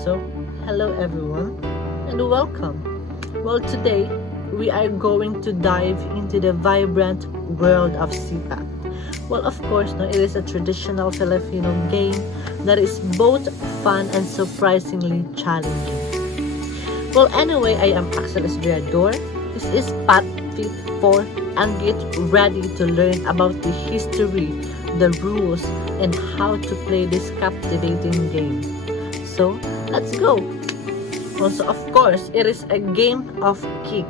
So, hello everyone and welcome. Well, today we are going to dive into the vibrant world of sipa. Well, of course, no, it is a traditional Filipino game that is both fun and surprisingly challenging. Well, anyway, I am Axel Esviador. This is Pat Fit 4 and get ready to learn about the history, the rules, and how to play this captivating game. So, let's go! Also, of course, it is a game of kick.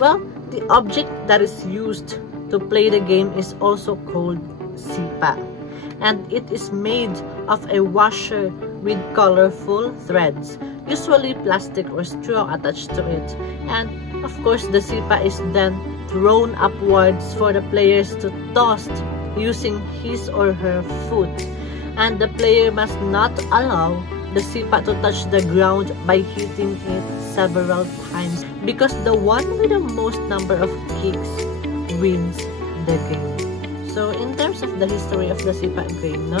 Well, the object that is used to play the game is also called sipa, and it is made of a washer with colorful threads, usually plastic or straw attached to it. And of course, the sipa is then thrown upwards for the players to toss using his or her foot, and the player must not allow the sipa to touch the ground by hitting it several times, because the one with the most number of kicks wins the game. So in terms of the history of the sipa game, no,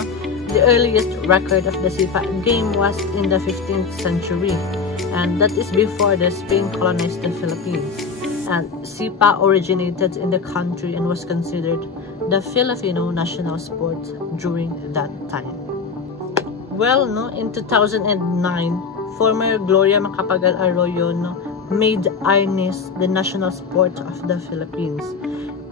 the earliest record of the sipa game was in the 15th century, and that is before the Spain colonized the Philippines. And sipa originated in the country and was considered the Filipino national sport during that time. Well, no, in 2009, former Gloria Macapagal Arroyo, no, made arnis the national sport of the Philippines,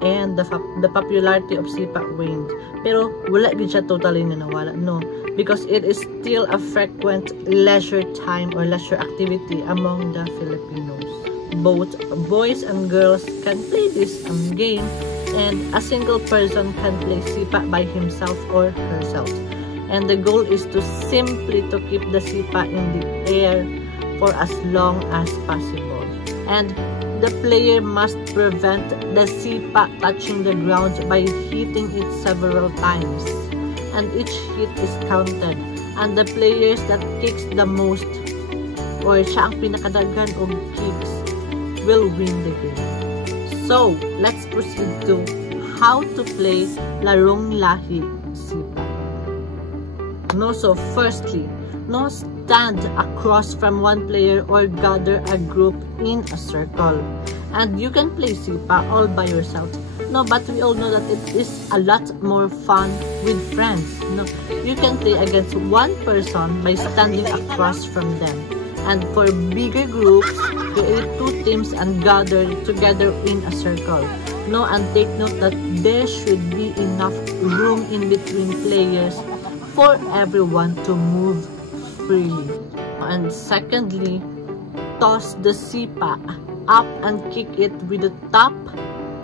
and the popularity of sipa waned. Pero wala gid siya totally na nawala, no, because it is still a frequent leisure time or leisure activity among the Filipinos. Both boys and girls can play this game, and a single person can play sipa by himself or herself. And the goal is to simply to keep the sipa in the air for as long as possible. And the player must prevent the sipa touching the ground by hitting it several times. And each hit is counted. And the players that kicks the most, or siya ang pinakadagan og kicks, will win the game. So, let's proceed to how to play Larong Lahi Sipa. No, so firstly, no, stand across from one player or gather a group in a circle. And you can play sipa all by yourself. No, but we all know that it is a lot more fun with friends. No, you can play against one person by standing across from them. And for bigger groups, create two teams and gather together in a circle. No, and take note that there should be enough room in between players for everyone to move freely. And secondly, toss the sipa up and kick it with the top,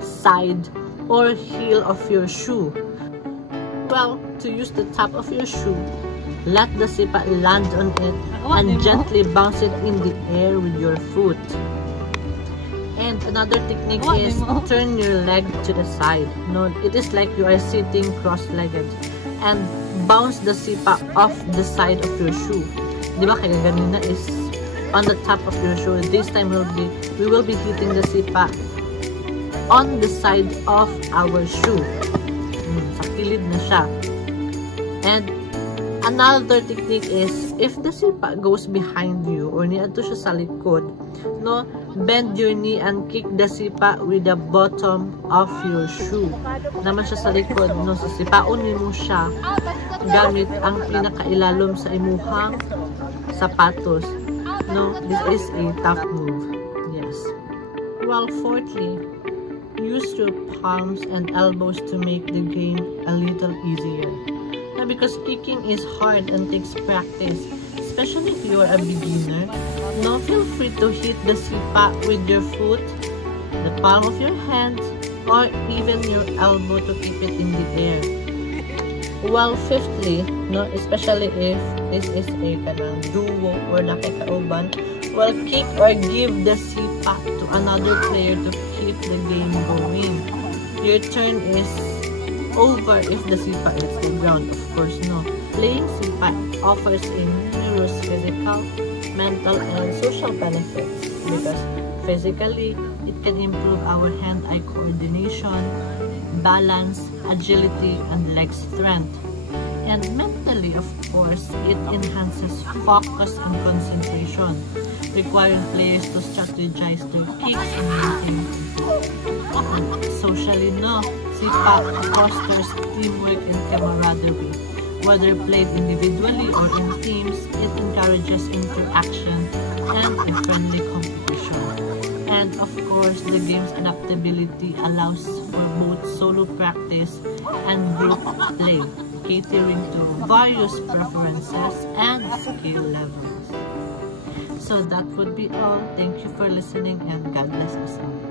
side, or heel of your shoe. Well, to use the top of your shoe, let the sipa land on it and gently bounce it in the air with your foot. And another technique is turn your leg to the side. No, it is like you are sitting cross-legged, and bounce the sipa off the side of your shoe. Diba, kaya ganina is on the top of your shoe. This time we will be hitting the sipa on the side of our shoe. Sa kilid na siya. And another technique is, if the sipa goes behind you or niadto siya sa likod, no, bend your knee and kick the sipa with the bottom of your shoe. Naman siya sa likod, no, so sipaon mo siya gamit ang pinakailalom sa imuhang sapatos. No, this is a tough move. Yes. Well, fourthly, use your palms and elbows to make the game a little easier. Now, because kicking is hard and takes practice, especially if you are a beginner, no, feel free to hit the sipa with your foot, the palm of your hand, or even your elbow to keep it in the air. Well, fifthly, no, especially if this is a kanang duo or nakikauban, well, kick or give the sipa to another player to keep the game going. Your turn is over if the sipa hits the ground, of course, no. Playing sipa offers a numerous physical, mental, and social benefits, because physically, it can improve our hand-eye coordination, balance, agility, and leg strength. And mentally, Finally, of course, it enhances focus and concentration, requiring players to strategize their kicks and maintain control. Socially, no, Sipak fosters teamwork and camaraderie. Whether played individually or in teams, it encourages interaction and a friendly competition. And of course, the game's adaptability allows for both solo practice and group play, catering to various preferences and skill levels. So that would be all. Thank you for listening and God bless us all.